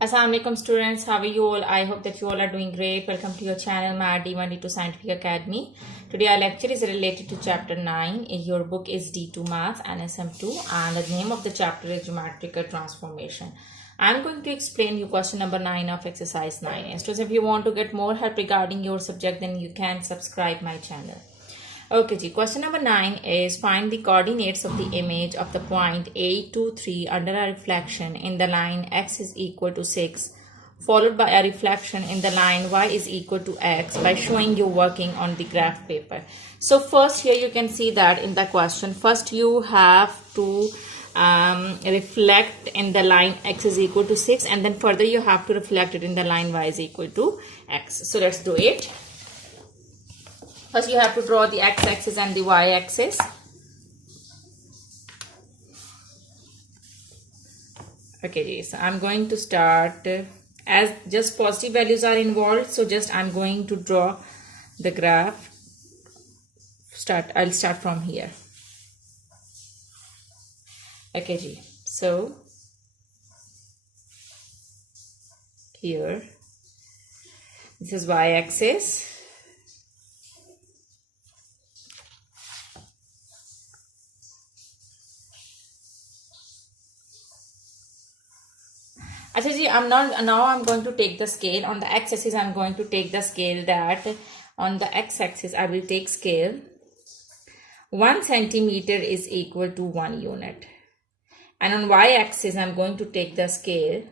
Assalamualaikum students, how are you all? I hope that you all are doing great. Welcome to your channel, Mad D1D2 Scientific Academy. Today our lecture is related to chapter 9. Your book is D2 Math and SM2 and the name of the chapter is Geometrical Transformation. I'm going to explain you question number 9 of exercise 9. And students, if you want to get more help regarding your subject, then you can subscribe my channel. Okay, ji. Question number 9 is find the coordinates of the image of the point A, 2, 3 under a reflection in the line x is equal to 6 followed by a reflection in the line y is equal to x by showing you working on the graph paper. So first here you can see that in the question, first you have to reflect in the line x is equal to 6 and then further you have to reflect it in the line y is equal to x. So let's do it. First, you have to draw the x-axis and the y-axis. Okay, so I'm going to start as just positive values are involved. So just I'm going to draw the graph. I'll start from here. Okay, ji. So here, this is y-axis. I'm going to take the scale on the x-axis. I'm going to take the scale that on the x-axis I will take scale 1 centimeter is equal to 1 unit, and on y-axis I'm going to take the scale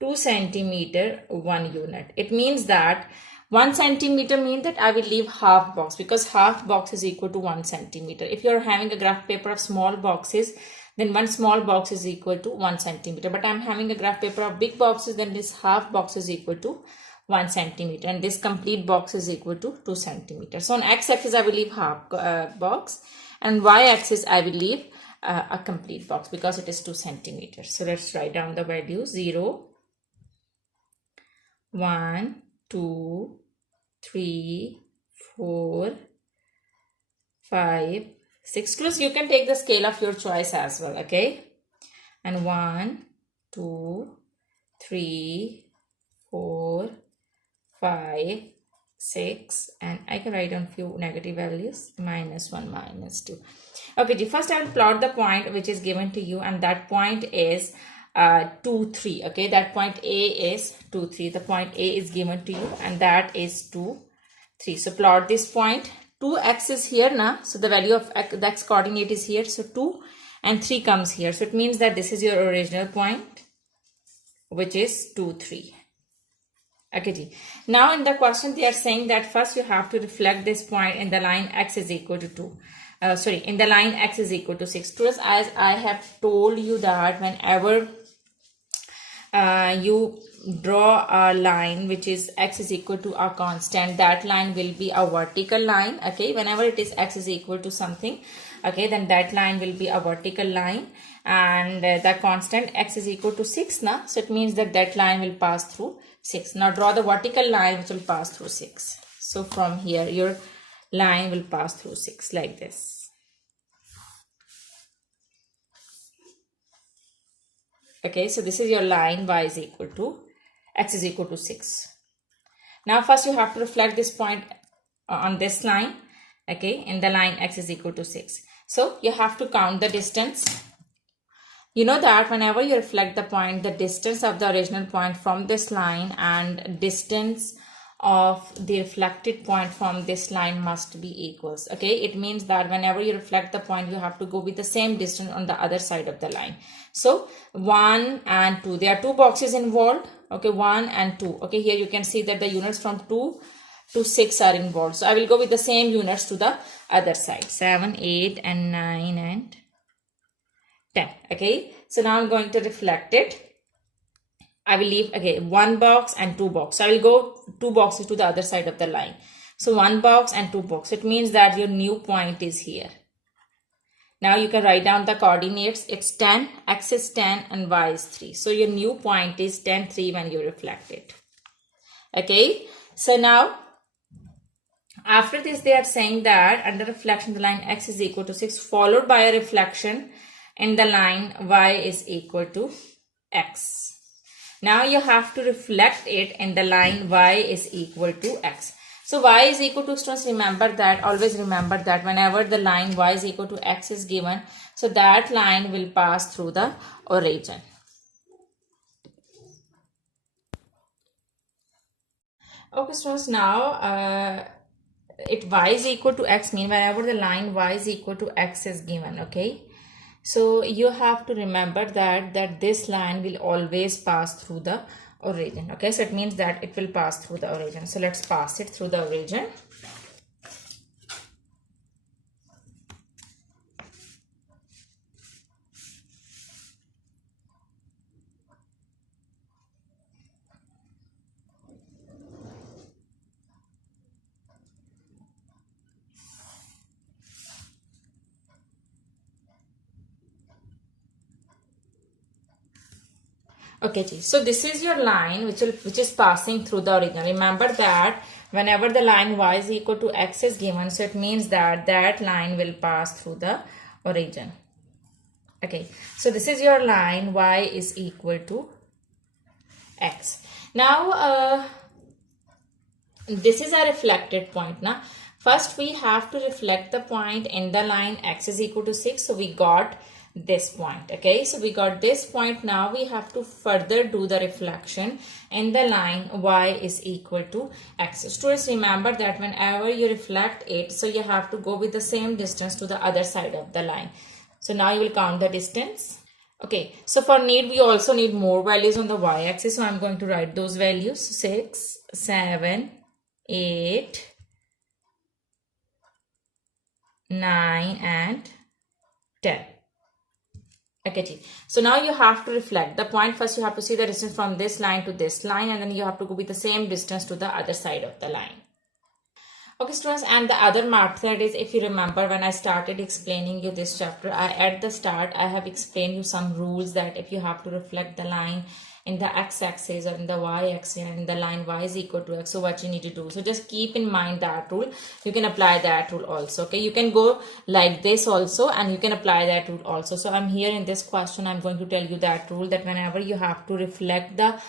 2 centimeter 1 unit. It means that 1 centimeter means that I will leave half box because half box is equal to 1 centimeter. If you're having a graph paper of small boxes, then one small box is equal to 1 centimeter. But I'm having a graph paper of big boxes, then this half box is equal to 1 centimeter. And this complete box is equal to 2 centimeters. So on x-axis, I will leave half box. And y-axis, I will leave a complete box because it is 2 centimeters. So let's write down the values. 0, 1, 2, 3, 4, 5, 6. Plus you can take the scale of your choice as well, okay? And 1, 2, 3, 4, 5, 6, and I can write down few negative values, -1, -2. Okay, first I will plot the point which is given to you, and that point is 2, 3. Okay, that point A is 2, 3. The point A is given to you, and that is 2, 3. So plot this point. 2x is here now, so the value of the x coordinate is here, so 2 and 3 comes here, so it means that this is your original point which is 2, 3. Okay, now in the question they are saying that first you have to reflect this point in the line x is equal to 2, in the line x is equal to 6. Plus, as I have told you that whenever you draw a line which is x is equal to a constant, that line will be a vertical line. Okay, whenever it is x is equal to something, okay, then that line will be a vertical line, and the constant x is equal to 6 now, so it means that that line will pass through 6. Now draw the vertical line which will pass through 6. So from here your line will pass through 6 like this. Okay, so this is your line y is equal to x is equal to 6. Now first you have to reflect this point on this line, okay, in the line x is equal to 6. So you have to count the distance. You know that whenever you reflect the point, the distance of the original point from this line and distance of the reflected point from this line must be equals. Okay, it means that whenever you reflect the point, you have to go with the same distance on the other side of the line. So 1 and 2, there are 2 boxes involved. Okay, 1 and 2. Okay, here you can see that the units from 2 to 6 are involved. So I will go with the same units to the other side. 7, 8 and 9 and 10. Okay, so now I'm going to reflect it. I will leave, okay, 1 box and 2 box. So I will go 2 boxes to the other side of the line. So 1 box and 2 box. It means that your new point is here. Now you can write down the coordinates. It's 10, x is 10 and y is 3. So your new point is 10, 3 when you reflect it. Okay, so now after this they are saying that under reflection the line x is equal to 6 followed by a reflection in the line y is equal to x. Now you have to reflect it in the line y is equal to x. So y is equal to, students, remember that, always remember that whenever the line y is equal to x is given, so that line will pass through the origin. Okay, students, now it y is equal to x mean whenever the line y is equal to x is given, okay? So you have to remember that this line will always pass through the origin, okay? So it means that it will pass through the origin. So let's pass it through the origin. Okay, so this is your line which is passing through the origin. Remember that whenever the line y is equal to x is given, so it means that that line will pass through the origin. Okay, so this is your line y is equal to x. Now this is a reflected point. Now first we have to reflect the point in the line x is equal to 6. So we got this point, okay? So we got this point. Now we have to further do the reflection in the line y is equal to x. So students, remember that whenever you reflect it, so you have to go with the same distance to the other side of the line. So now you will count the distance. Okay, so for need, we also need more values on the y-axis. So I'm going to write those values: 6, 7, 8, 9 and 10. Okay, so now you have to reflect the point. First you have to see the distance from this line to this line, and then you have to go with the same distance to the other side of the line. Okay, students, and the other method is, if you remember when I started explaining you this chapter, at the start I have explained you some rules that if you have to reflect the line in the x-axis or in the y-axis and in the line y is equal to x, so what you need to do. So just keep in mind that rule. You can apply that rule also, okay? You can go like this also and you can apply that rule also. So I'm here in this question, I'm going to tell you that rule, that whenever you have to reflect the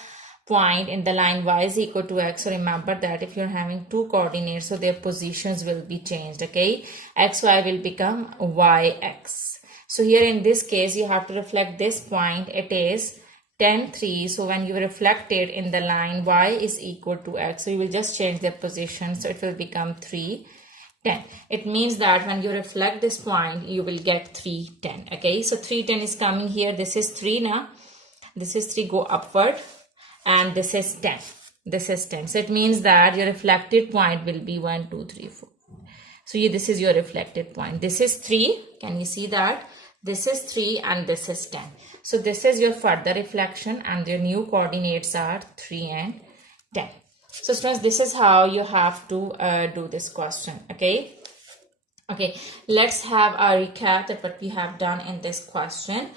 point in the line y is equal to x, so remember that if you're having two coordinates, so their positions will be changed, okay? xy will become yx. So here in this case you have to reflect this point, it is 10, 3. So when you reflect it in the line y is equal to x, so you will just change their position, so it will become 3, 10. It means that when you reflect this point, you will get 3, 10. Okay, so 3, 10 is coming here. This is 3 now. This is 3, go upward, and this is 10. This is 10. So it means that your reflected point will be 1, 2, 3, 4. So this is your reflected point. This is 3. Can you see that? This is 3 and this is 10. So this is your further reflection, and your new coordinates are 3 and 10. So students, this is how you have to do this question, okay? Okay, let's have a recap of what we have done in this question.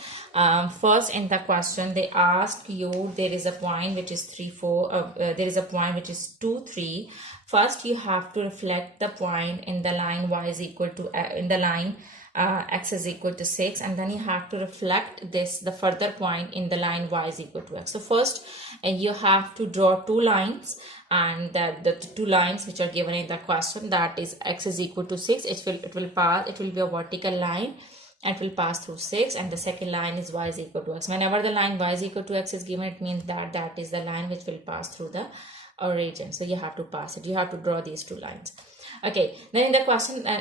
First, in the question, they asked you, there is a point which is 3, 4, there is a point which is 2, 3. First, you have to reflect the point in the line y is equal to, in the line x is equal to 6, and then you have to reflect the further point in the line y is equal to x. So first you have to draw two lines, and the two lines which are given in the question, that is x is equal to 6, it will be a vertical line and it will pass through 6, and the second line is y is equal to x. Whenever the line y is equal to x is given, it means that is the line which will pass through the origin. So you have to pass it, you have to draw these two lines. Okay, then in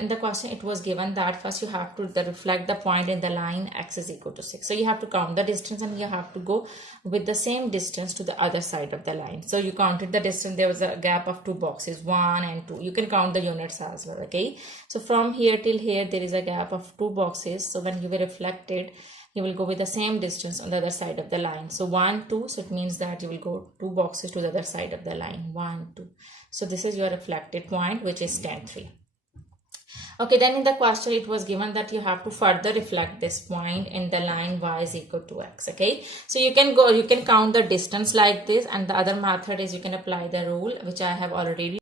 the question it was given that first you have to reflect the point in the line x is equal to 6. So you have to count the distance, and you have to go with the same distance to the other side of the line. So you counted the distance, there was a gap of 2 boxes, 1 and 2. You can count the units as well, okay? So from here till here there is a gap of 2 boxes. So when you will reflect it, you will go with the same distance on the other side of the line. So 1, 2, so it means that you will go 2 boxes to the other side of the line, 1, 2. So this is your reflected point, which is 10, 3. Okay, then in the question it was given that you have to further reflect this point in the line y is equal to x, okay? So you can count the distance like this, and the other method is you can apply the rule which I have already